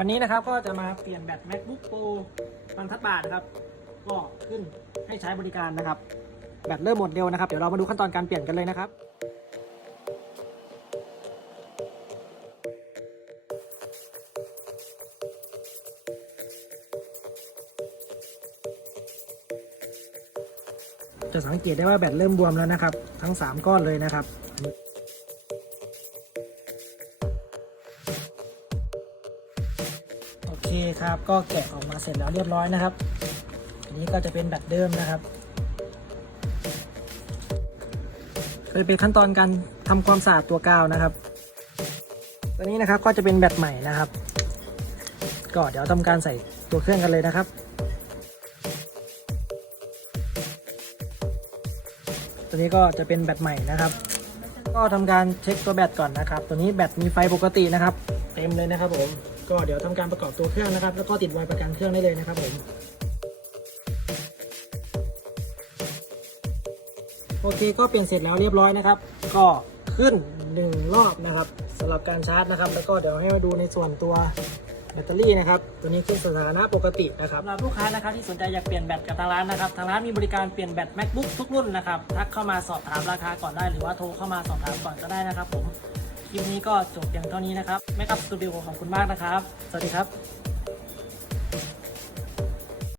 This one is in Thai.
วันนี้นะครับก็จะมาเปลี่ยนแบต macbook pro พันทัดบาทนะครับ ก็ขึ้นให้ใช้บริการนะครับ แบตเริ่มหมดเร็วนะครับ เดี๋ยวเรามาดูขั้นตอนการเปลี่ยนกันเลยนะครับจะสังเกตได้ว่าแบตเริ่มบวมแล้วนะครับ ทั้ง 3 ก้อนเลยนะครับ โอเคครับก็แกะออกมาเสร็จแล้วเรียบร้อยนะครับ อันนี้ก็จะเป็นแบตเดิมนะครับก็จะเป็นขั้นตอนการทำความสะอาดตัวกาวนะครับ ตัวนี้นะครับก็จะเป็นแบตใหม่นะครับ ก็เดี๋ยวทำการใส่ตัวเครื่องกันเลยนะครับตัวนี้ก็จะเป็นแบตใหม่นะครับ ก็ทำการเช็คตัวแบตก่อนนะครับ ตัวนี้แบตมีไฟปกตินะครับ เต็มเลยนะครับผม ก็เดี๋ยวทำการประกอบตัวเครื่องนะครับ แล้วก็ติดไวประกันเครื่องได้เลยนะครับผมโอเคก็เปลี่ยนเสร็จแล้วเรียบร้อยนะครับ ก็ขึ้นหนึ่งรอบนะครับสำหรับการชาร์จนะครับ แล้วก็เดี๋ยวให้มาดูในส่วนตัวแบตเตอรี่นะครับ ตัวนี้ขึ้นสถานะปกตินะครับสำหรับลูกค้านะครับที่สนใจอยากเปลี่ยนแบตกับทางร้านนะครับ ทางร้านมีบริการเปลี่ยนแบต macbook ทุกรุ่นนะครับ ทักเข้ามาสอบถามราคาก่อนได้ หรือว่าโทรเข้ามาสอบถามก่อนก็ได้นะครับผม คลิปนี้ก็จบอย่างเท่านี้นะครับแม่ครับสตูดิโอขอบคุณมากนะครับ สวัสดีครับ